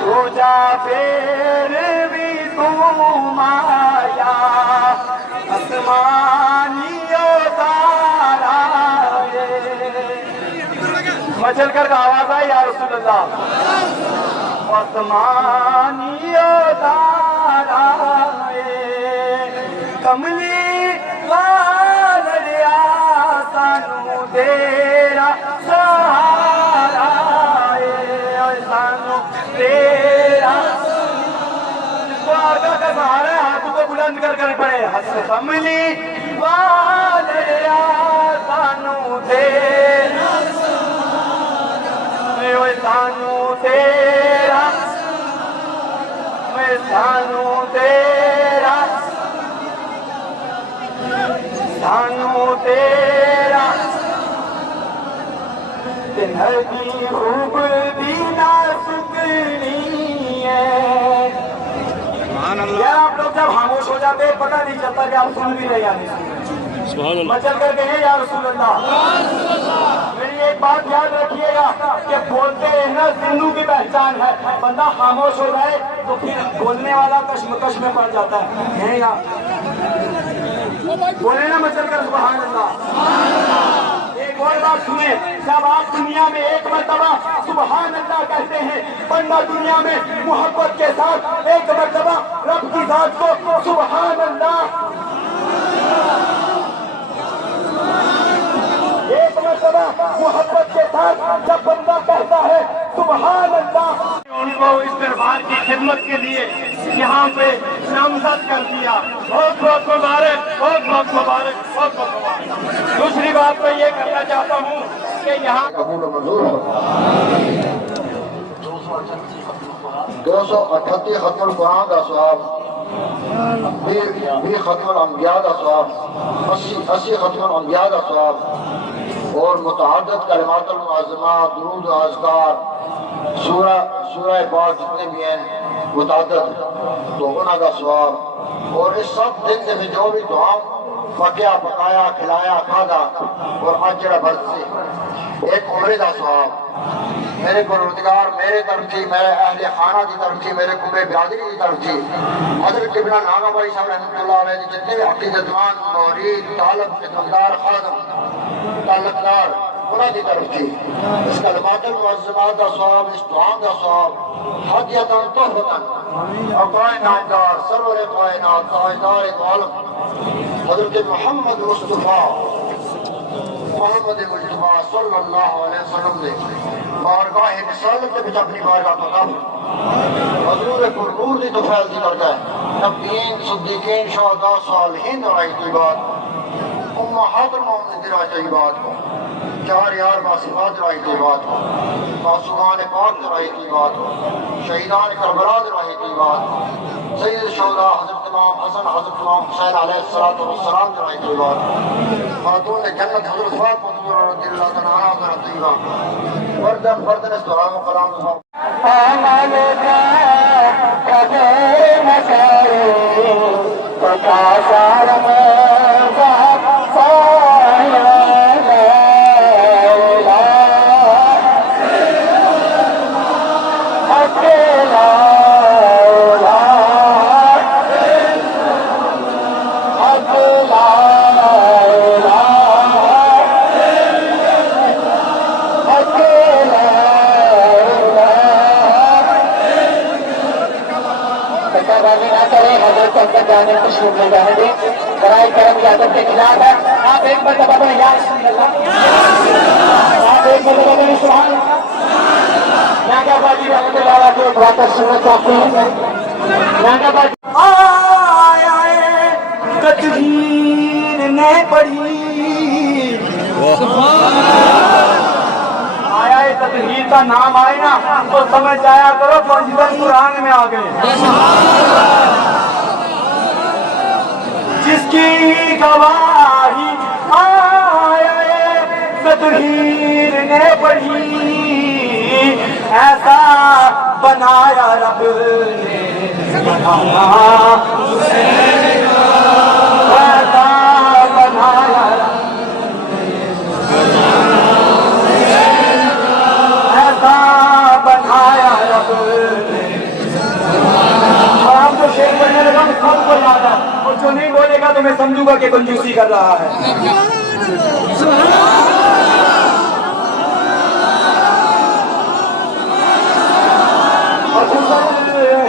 دوجا پھر بھی تم آیا آسمانی تارا مچل کر کا آواز آئی یا رسول اللہ آسمانی تارا کملی والیا سانو تیرا سہارا سانو تیرا آگا کا سہارا ہے ہاتھوں کو بلند کر کر پڑے کملی والیا سانو تیرا سانو تیرا سانو تیرا سانو تیرا تنہی خوب دینا سکنی ہے یار آپ لوگ جب خاموش ہو جاتے ہیں پتہ نہیں چلتا کہ آپ سن بھی رہے ہیں مچل کر کہیں یا رسول اللہ میری ایک بات یاد رکھیے گا کہ بولتے رہنا زندو کی پہچان ہے بندہ خاموش ہو جائے تو پھر بولنے والا کشمکش میں پڑ جاتا ہے یا بولے نا مچل کر سبحان اللہ ایک اور بات سنیں جب آپ دنیا میں ایک مرتبہ سبحان اللہ کہتے ہیں بندہ دنیا میں محبت کے ساتھ ایک مرتبہ رب کی ذات کو سبحان اللہ ایک مرتبہ محبت کے ساتھ جب بندہ کہتا ہے سبحان اللہ ان کو اس دربار کی خدمت کے لیے یہاں پہ نامزد کر دیا بہت بہت مبارک بہت بہت مبارک بہت بہت مبارک دوسری بات میں یہ کرنا چاہتا ہوں کہ یہاں قبول و منظور ہو 238 ختم القرآن کا ثواب 20 ختم الانبیاء کا ثواب 80 ختم الانبیاء کا ثواب اور متعدد کلمات المعظمہ درود و اذکار سورہ پاک جتنے بھی ہیں متعدد تو انہوں کا ثواب اور اس سب دن سے جو بھی دعا پکیا پکایا کھلایا کھادا اور اجر برد سے ایک عمرے کا ثواب میرے پروردگار میرے طرف تھی میرے اہل خانہ کی طرف تھی میرے کنبے برادری کی طرف تھی حضرت قبلہ نانا بھائی صاحب رحمۃ اللہ علیہ جتنے بھی عقیدتمند مرید طالب خدمتگار خادم تعلقدار انہوں کی طرف تھی اس کلمات المعظمات کا ثواب اس دعا کا ثواب ہدیۃ تحفۃ اور کائنات سرور کائنات تاجدار عالم حضرت محمد مصطفیٰ محمد مصطفیٰ صلی اللہ علیہ وسلم نے بارگاہ رسالت کے بچ اپنی بارگاہ مقام حضور پر نور دی تو فیض دی کرتا ہے نبیین صدیقین شہداء صالحین رائے کی بات امہات المومنین رائے کی بات کو چار یار باصفات رائے کی بات کو معصومان پاک رائے کی بات کو شہیدان کربلا رائے کی بات سید الشہداء حضرت امام حسن حضرت امام حسین علیہ السلام رائے کی بات خاتون جنت حضرت فاطمہ رضی اللہ تعالیٰ عنہا طیبہ وردن فردن اس دعا و کلام آمال قدر مسائل وکاسار مرزا سایہ جانے تشریف لے جانے دیں برائے کرم کی عادت کے خلاف ہے آپ ایک مرتبہ بڑھیں یا رسول اللہ آپ ایک مرتبہ بڑھیں سبحان اللہ ناگا باجی رحمت اللہ علیہ کے بہتر سنت چاہتے ہیں ناگا باجی آئے تطہیر نے پڑھی آیا تطہیر کا نام آئے نا تو سمجھ جایا کرو پنجبن قرآن میں آ گئے جس کی گواہی آئے تطہیر نے پڑھی بنایا رب نے بنایا حسین کا ایسا بنایا ایسا بنایا رب نے. آپ جو شعر پڑھنے لگا سب کو یاد ہے اور جو نہیں بولے گا تو میں سمجھوں گا کہ کنجوسی کر رہا ہے.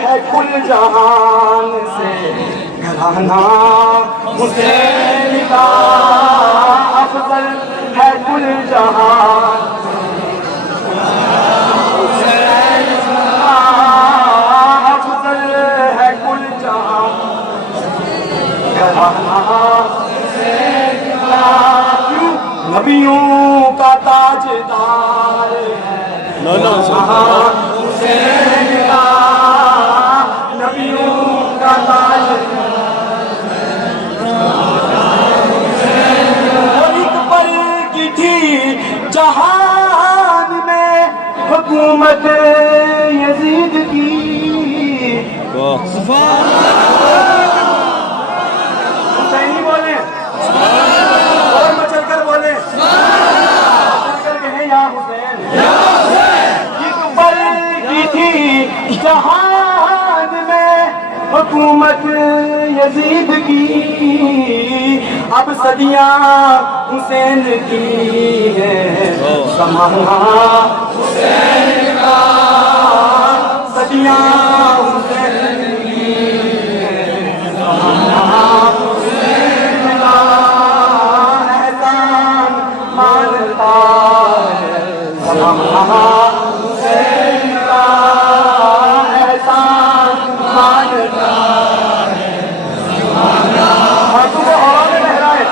ہے کل جہان سے گھرانا حسین کا افضل ہے کل جہان حسین کا افضل ہے کل جہان گھرانا حسین کا. نبیوں کا تاجدار ہے حسین کا نبیوں کا تاج. ایک پل کی تھی جہان میں حکومت یزید کی. حسینی بولے اور مچل کر بولے مچل کر کہیں یا حسین. ایک پل کی تھی جہان میں حکومت یزید کی اب صدیاں حسین کی ہے زمانہ حسین کا صدیاں حسین کی ہے زمانہ حسین کا احسان مانتا ہے زمانہ حسین کا احسان مانتا ہے. ہاتھوں کو ہوا میں لہرائے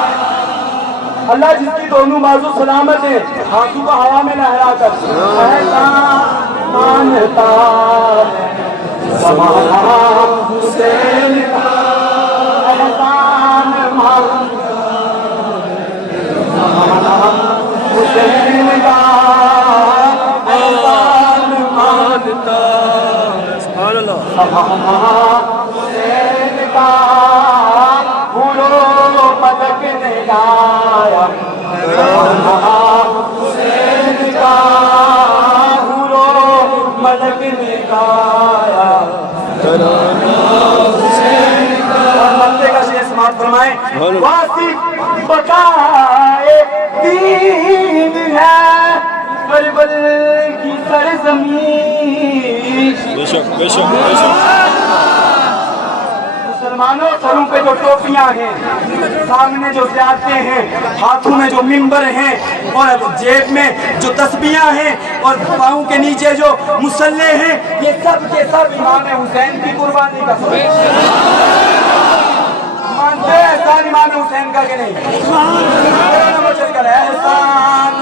اللہ جس کی دونوں بازو سلامت ہے ہاتھوں کو ہوا میں لہرا کر احسان مانتا ہے زمانہ حسین کا احسان مانتا ہے زمانہ حسین کا احسان مانتا زمانہ حسین کا بھولو پلک نے گایا زمانہ حسین کا بھولو ملک نے گایا حسین کا. بندے کا شعر سماعت فرمائیں. واصف بقائے دین ہے کربل کی سرزمین. مسلمانوں سروں پہ جو ٹوپیاں ہیں سامنے جو زیادتے ہیں ہاتھوں میں جو ممبر ہیں اور جیب میں جو تسبیحاں ہیں اور پاؤں کے نیچے جو مسلح ہیں یہ سب کے سب امام حسین کی قربانی کا سبب. مانتے ہیں احسان امام حسین کا کہ نہیں؟ چل کر احسان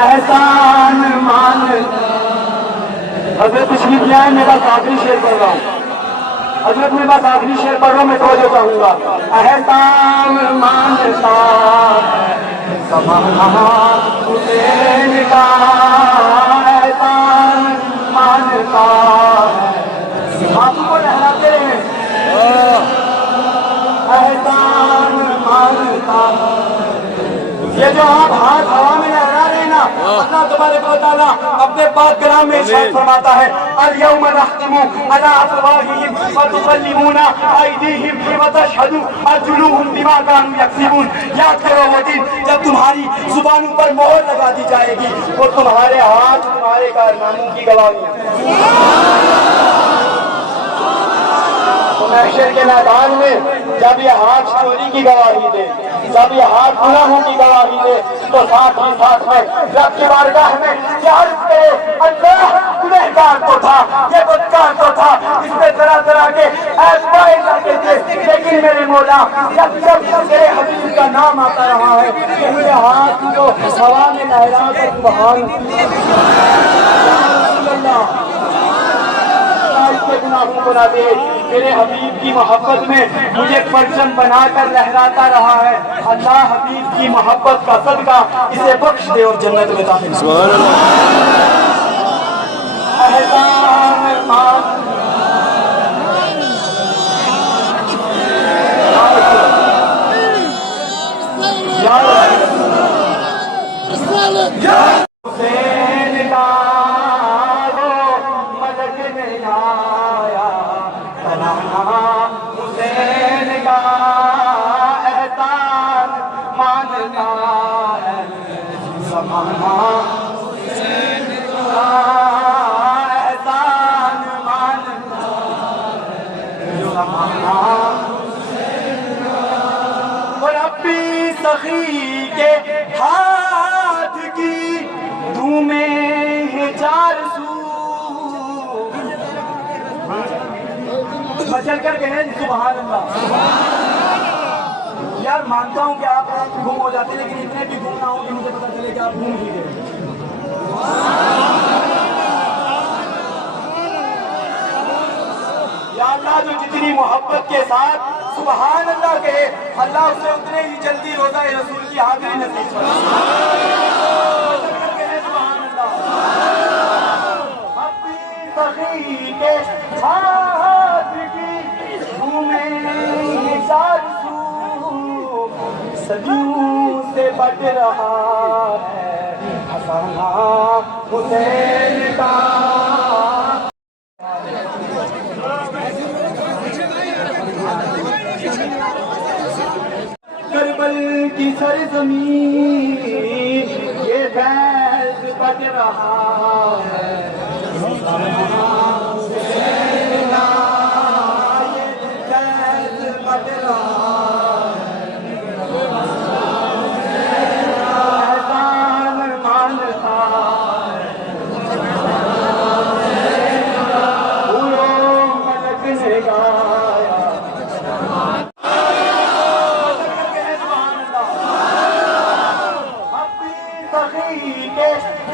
احسان مان. حضرت تشریف لائے میں بس آخری شعر پڑھ رہا ہوں. حضرت میں بس آخری شعر پڑھ رہا ہوں میں توجہ چاہوں گا. احسان مانتا ہے زمانہ حسین کا احسان مانتا ہے. ہاتھوں کو لہراتے رہے احسان مانتا. یہ جو آپ ہاتھ ہوا میں لہرا رہے ہیں نا اللہ تبارک و تعالیٰ اپنے پاک کلام میں ارشاد فرماتا ہے اليوم نختم على افواههم وتكلمنا ايديهم وتشهد ارجلهم بما كانوا يكسبون. یاد کرو وہ دن جب تمہاری زبانوں پر مہر لگا دی جائے گی اور تمہارے ہاتھ تمہارے کارناموں کی گواہی. محشر کے میدان میں جب یہ ہاتھ چوری کی گواہی دے جب یہ ہاتھ گناہوں کی گواہی دے تو ساتھ ہی ساتھ میں رب کی بارگاہ میں یہ عرض کرے اللہ گنہگار تو تھا یہ بدکار تو تھا اس میں طرح طرح کے عیب پائے جاتے تھے لیکن میرے مولا جب تیرے حبیب کا نام آتا رہا ہے میرے ہاتھ کو ہوا میں لہرا کر سبحان اللہ کے گناہوں کو نہ دے. میرے حبیب کی محبت میں مجھے پرچم بنا کر لہراتا رہا ہے. اللہ حبیب کی محبت کا صدقہ اسے بخش دے اور جنت میں داخل. سبحان اللہ. احسان مان حسین کا ملک نہیں آیا ترانا. حسین کا احسان مانتا ہے زمانہ. حسین کا احسان مانتا ہے زمانہ. اور اپنی سخی کے ہاتھ کی دھومیں ہیں چار سو. مچل کر کہیں سبحان اللہ. یار مانتا ہوں کہ آپ گم ہو جاتے لیکن اتنے بھی گم نہ ہوں کہ مجھے پتا چلے کہ آپ گم ہی گئے. یا اللہ جو جتنی محبت کے ساتھ سبحان اللہ کہے اللہ اسے اتنے ہی جلدی روزہ رسول کی حاضری نصیب فرمائے. سبحان اللہ. اپنی سخی کے ہاتھ کی دھومیں چار سو صدیوں سے بٹ رہا ہے افسانہ حسین کا. کربل کی سرزمین یہ فیض بٹ رہا ہے. حسین کا یہ فیض بٹ رہا ہے. احسان مانتا ہے پوروں ملک نے گایا.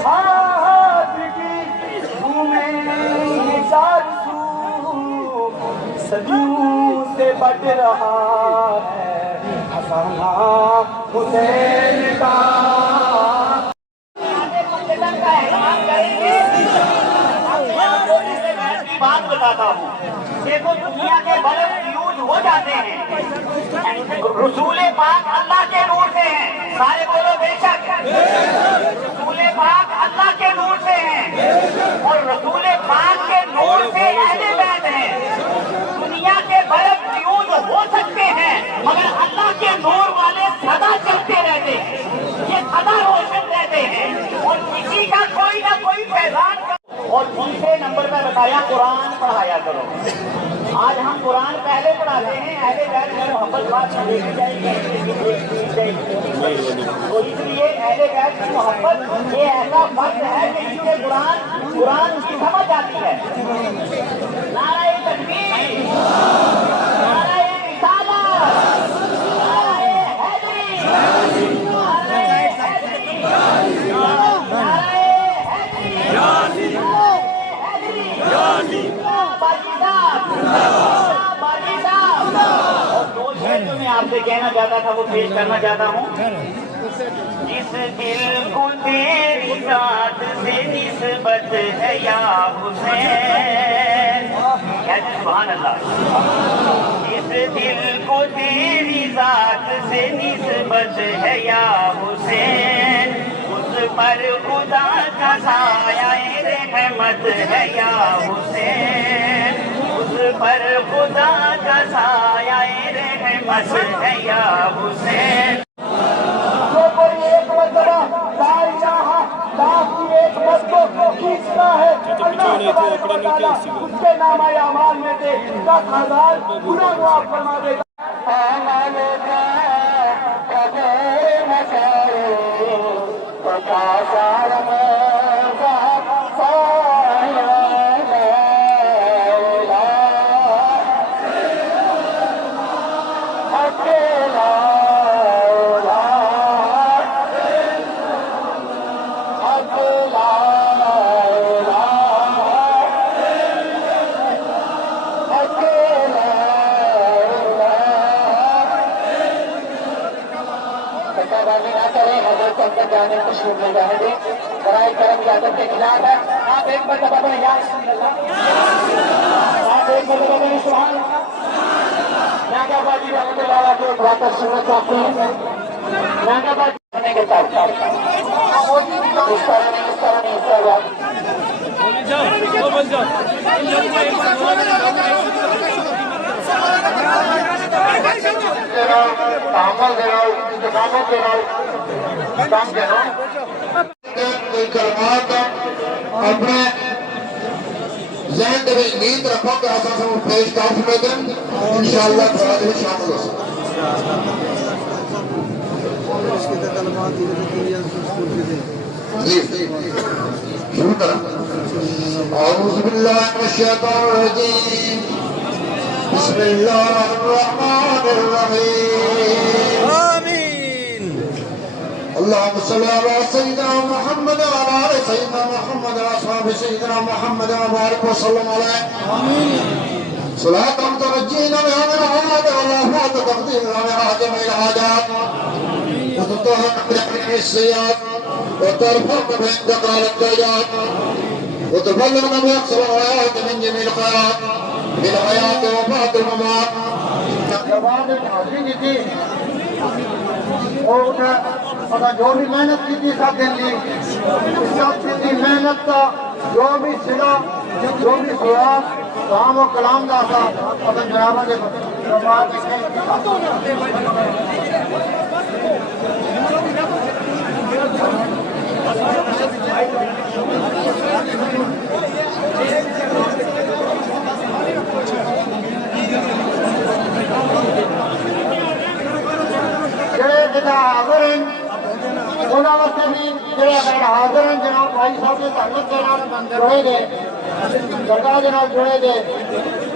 ہاتھ کی دھومیں چار سو صدیوں سے بٹ رہا ہے افسانہ حسین کا. بات بتاتا ہوں. دیکھو دنیا کے بڑے فیوز ہو جاتے ہیں. رسول پاک اللہ کے نور سے ہیں. سارے بولو بے شک. رسول پاک اللہ کے نور سے ہیں اور رسول پاک کے نور سے اہل بیت ہیں. دنیا کے بڑے فیوز ہو سکتے ہیں مگر اللہ کے نور والے سدا چلتے رہتے ہیں. یہ سدا روشن رہتے ہیں اور کسی کا کوئی نہ کوئی پیغام. اور تیسرے نمبر پہ بتایا قرآن پڑھایا کرو. آج ہم قرآن پہلے پڑھاتے ہیں اہل بیت میں محبت بات نہ دیکھی جائے تو اس لیے اہل بیت کی محبت یہ ایسا فرض ہے کہ جس سے قرآن کی سمجھ آتی ہے. نعرہ تکبیر، نعرہ رسالت، نعرہ حیدری، نعرہ حیدری، نعرہ جو میں آپ سے کہنا چاہتا تھا وہ پیش کرنا چاہتا ہوں. جس دل کو تیری ذات سے نسبت ہے یا حسین. سبحان اللہ. جس دل کو تیری ذات سے نسبت ہے یا حسین اس پر خدا کا سایہ رحمت ہے یا حسین. اس پر خدا کا سایہ رحمت ہے یا حسین. ایک مرتبہ لا الہ لاکھ کی ایک مت کو کھینچنا ہے اللہ تبارک و تعالیٰ اس کے نام اعمال میں سے 10,000 گناہ معاف فرما دے گا. بازی نہ کریں، حضرت کو اندر جانے تشریف لے جانے دیں، برائے کرم کی عادت کے خلاف ہے. آپ ایک مرتبہ بڑے یا رسول اللہ، آپ ایک مرتبہ بڑے سبحان اللہ. ناگا بازی رحمۃ اللہ علیہ کو ایک واقعہ سننا چاہتے ہیں. ناگا بازی ہونے کے ساتھ اس طرح نہیں اپنے ذہن میں امید رکھو کہ ایسا سے وہ پیش کافی میں دیں انشاءاللہ فراد میں شامل ہو سکتے جی شروع کریں. اعوذ باللہ من الشیطان الرجیم بسم اللہ الرحمن الرحیم آمین. اللہم صلی علی سیدنا محمد وعلی آل سیدنا محمد واصحاب سیدنا محمد وبارک وسلم علیہ آمین. صلاة تنجینا بها من العاد والآفات تقدیرنا بها جميع الحاجات وتطهرنا بها من السيئات وترفعنا عندك على الدرجات وتبلغنا بأقصى الغايات من جميع الخيرات في الحياة وبعد الممات. اور جو بھی محنت کی تھی سب دن لی سب کی محنت کا جو بھی صلہ جو بھی ثواب کام و کلام کا تھا اپنے جنابہ کے دربار حاضر جناب بھائی صاحب کے تعلق کے نام جڑے گئے درگاہ کے نام جڑے گئے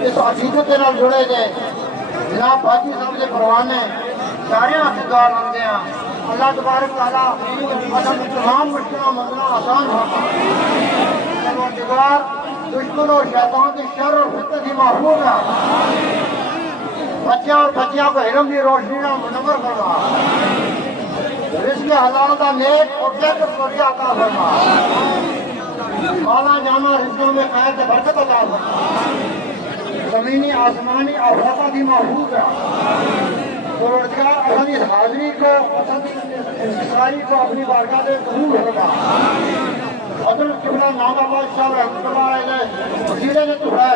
اس عقیدت کے نام جڑے گئے جناب باقی صاحب کے پروانے سارے حقدار بنتے ہیں. اللہ تبارک تعالیٰ تمام مشکلوں منزلوں آسان ہوگا. دشمن اور شیطان کی شر اور فتنہ سے محفوظ ہے. بچے اور بچیاں کو علم کی روشنی میں منور کرنا. رزق حلال کا نیک اور بہتر ذریعہ عطا فرما. مالا جانا رزقوں میں خیر سے برکت عطا فرما. زمینی آسمانی آفاتوں کی محفوظ ہے. پروردگار اپنی حاضری کو اسرائی کو اپنی بارگاہ سے قبول فرما. حضرت قبلہ نام آباد صاحب رحمۃ اللہ علیہ وسیلے نے تو ہے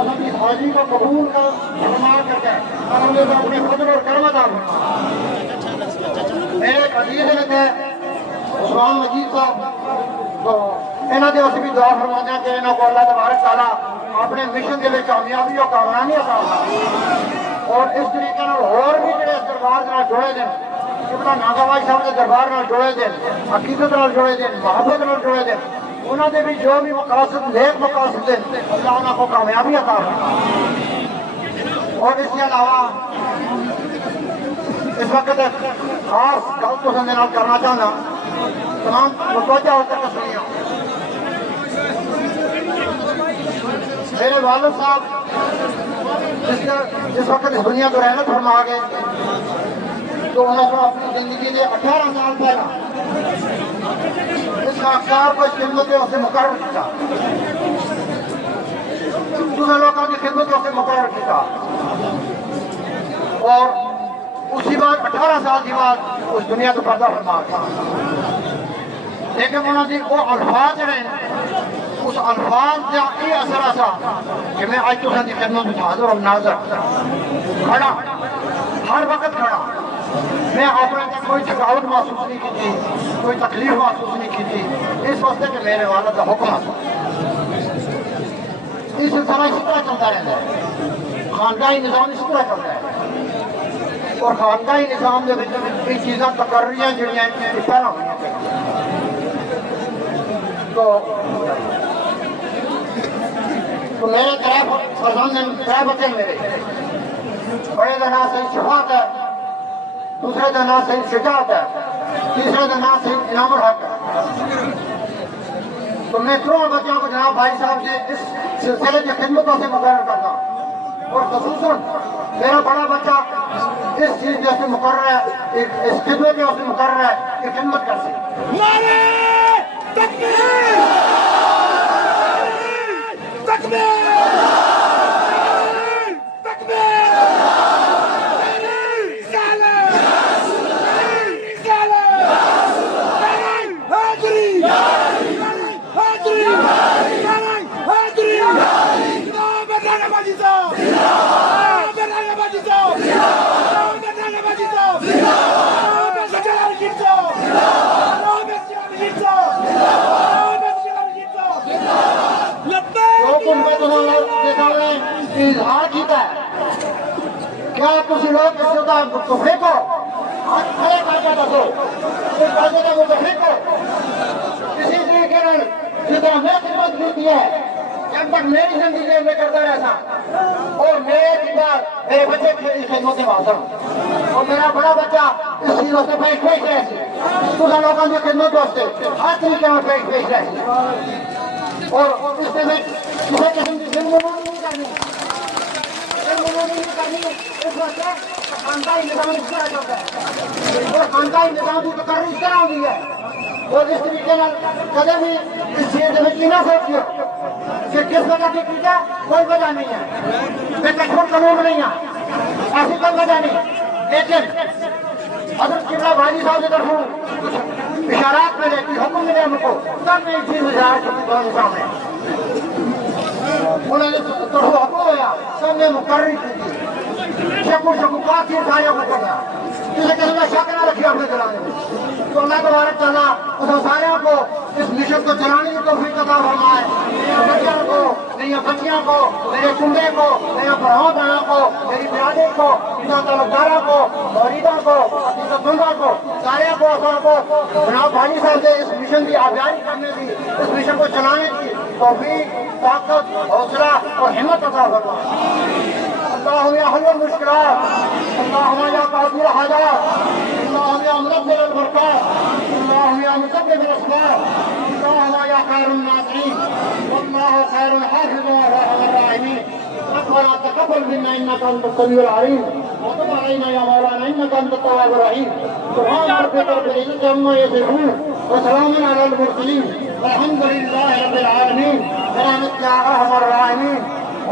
اپنی حاضری کو قبول کا فرما کر کے اور اپنے فضل اور کرم عطا فرما. میرے ایک عزیز نے تھے عثمان مجید صاحب تو انہوں نے اسے بھی دعا فرماتے ہیں کہ انہوں کو اللہ تبارک تعالیٰ اپنے مشن کے لیے کامیابی اور کامرانی عطا فرمائے. اور اس طریقے اور بھی جڑے دربار کے جڑے دیں قبلہ ناگاوائی صاحب کے دربار میں جڑے دیں عقیدت نال جڑے دیں محبت نال جڑے دیں انہوں نے بھی جو بھی مقاصد نیک مقاصد دیں اللہ انہوں کو کامیابی عطا فرمائے. اور اس کے علاوہ اس وقت خاص گل تو کرنا چاہنا تمام متوجہ ہو کر سنیے. میرے والد صاحب جس وقت اس دنیا کو رحمت فرما گئے تو انہوں نے اپنی زندگی کے 18 سال پہلا اس خاکسار کو اس خدمت سے مقرر کیا. دوسرے لوگوں کی خدمت سے مقرر کیا اور اسی بعد 18 سال کے بعد اس دنیا کو پردہ فرما گیا. لیکن انہوں نے وہ الفاظ رہے اس الفاظ کا یہ اثر ایسا کہ میں آج تو کی خدمت میں حاضر اور ناظر کھڑا ہر وقت کھڑا. میں آپ نے کوئی تھکاوٹ محسوس نہیں کی تھی کوئی تکلیف محسوس نہیں کی تھی اس واسطے کہ میرے والد کا حکم تھا. اس سلسلہ اسی طرح چلتا رہتا ہے. خاندانی نظام اسی طرح چلتا ہے اور خاندانی نظام کے چیزاں تقرریاں جڑیاں پہلا ہوئی تو میرے ترے بچے میرے بڑے کا نام سید شفاعت ہے دوسرے کا نام سید شجاعت ہے تیسرے کا نام سید انعام الحق ہے. تو میں تینوں بچوں کو جناب بھائی صاحب سے اس سلسلے کی خدمتوں سے مقرر کرتا ہوں. اور خصوصاً میرا بڑا بچہ اس چیز میں اسے مقرر ہے، اس خدمت میں اسے مقرر ہے کہ خدمت کر سکے. نعرہ تکبیر! تکبیر! تکبیر! حاضری! حاضری! حاضری! جناب رانا باجی صاحب! جناب رانا باجی صاحب! جناب رانا باجی صاحب! جناب سجاد الجن صاحب! جناب سجاد الجن صاحب! جناب سجاد الجن صاحب! لبیک! جو کچھ میں تمہارے اظہار کیتا ہے، کیا تسی لوگ اس سے متفق ہو؟ ہاتھ کھڑے کر کے دسو اس باتوں کا متفق ہو. اسی طریقے سے جتنا میں خدمت کی ہے، جب تک میری زندگی میں کرتا رہتا اور میرے بعد میرے بچے کی خدمت میں حاضر ہوں اور میرا بڑا بچہ اس چیزوں سے پیش رہے دوسرے لوگوں کی خدمت واسطے ہر طریقے میں پیش رہے اور اس سے میں کسی قسم کی ظلمانی نہیں کرنی. اس وقت خاندانی نظام اس طرح چلتا ہے اور خاندانی نظام کی تقرر اس طرح ہوئی ہے اور اس طریقے سے کبھی بھی اس چیز میں کی نہ سوچیے کہ کس وجہ سے کی جائے. کوئی وجہ نہیں ہے، بے تکبر قانون نہیں ہے، ایسی کوئی وجہ نہیں. لیکن حضرت قبلہ بھائی صاحب کی طرف کچھ اشارات ملے، کچھ حکم ملے ہم کو، تب میں اس چیز میں سامنے انہوں نے تو حکم ہوا سب نے مقرر کی تھی. شکوکات کی ساریوں کو کرنا کسی قسم کا شک نہ رکھیے اپنے چلانے میں. تو اللہ تبارک تعالیٰ اس ساروں کو اس مشن کو چلانے کی توفیق عطا فرمائے. بچوں کو، میری بچیاں کو، میرے کنبے کو، میرے بہنوں بہنوں کو، میری برادری کو، میرے تعلقداروں کو، موریدوں کو، عقیدتمندوں کو، سارے کو جناب بھائی صاحب سے اس مشن کی آبیاری کرنے کی، اس مشن کو چلانے کی توفیق، طاقت، حوصلہ اور ہمت عطا فرمائے. اللهم يا حل المشكلات، اللهم يا قاضي الحاجات، اللهم يا منزل البركات، اللهم يا مسبب الاسباب، اللهم يا خير الناصرين، والله خير الحافظ وارحم الراحمين. ربنا تقبل منا انك انت السميع العليم وتب علينا يا مولانا انك انت التواب الرحيم. سبحان ربك رب العزة عما يصفون وسلام على المرسلين والحمد لله رب العالمين برحمتك يا ارحم الراحمين.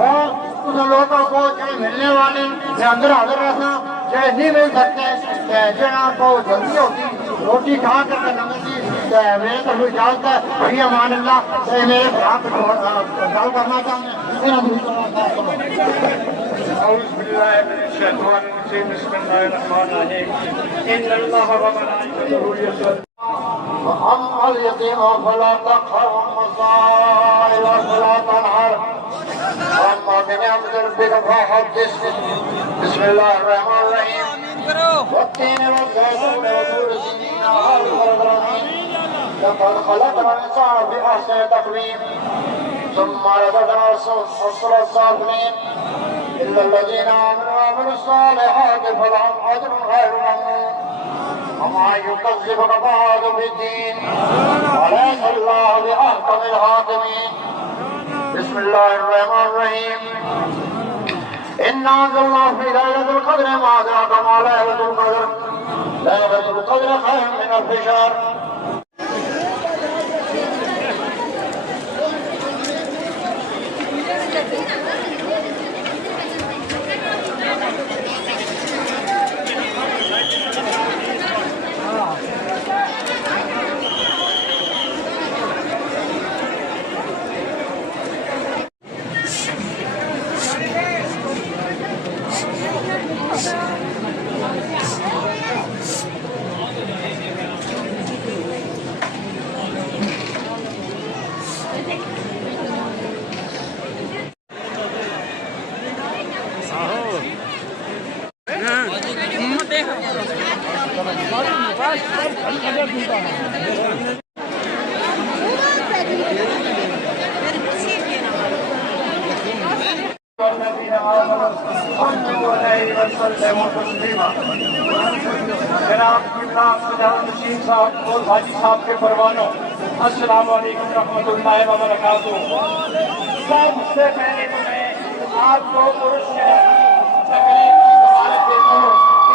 اور ان لوگوں کو چاہے ملنے والے میں اندر حاضر رہنا، چاہے نہیں مل سکتے، چاہے جناب کو جلدی ہوتی روٹی کھا کر کے لگتی، چاہے میرے طرف اجازت ہے فی امان اللہ، چاہے میرے خلاف گل کرنا چاہتے ہیں. أعوذ بالله من الشيطان الرجيم بسم الله الرحمن الرحيم إن الله وملائكته يصلون وأما اليتيم فلا تقهر والسائل فلا تنهر وأما بنعمة ربك فحدث. بسم الله الرحمن الرحيم. والتين والزيتون وطور سينين والبلد العظيم لقد خلقنا الإنسان في أحسن تقويم ثم رددنا أسفل السافلين إلا الذين آمنوا وعملوا الصالحات فلهم أجر غير ممنون. وما يكذبك بعد بالدين وليس الله بأحكم الحاكمين. بسم الله الرحمن الرحيم. إنا أنزلناه في ليلة القدر ما أدراك ما ليلة القدر ليلة القدر خير من ألف شهر. جناب قبلہ سجاد الدین صاحب اور حاجی صاحب کے پروانوں، السلام علیکم ورحمۃ اللہ وبرکاتہ. سب سے پہلے تو میں آپ کو پرش تقریب مبارک دیتا ہوں کہ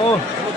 Oh.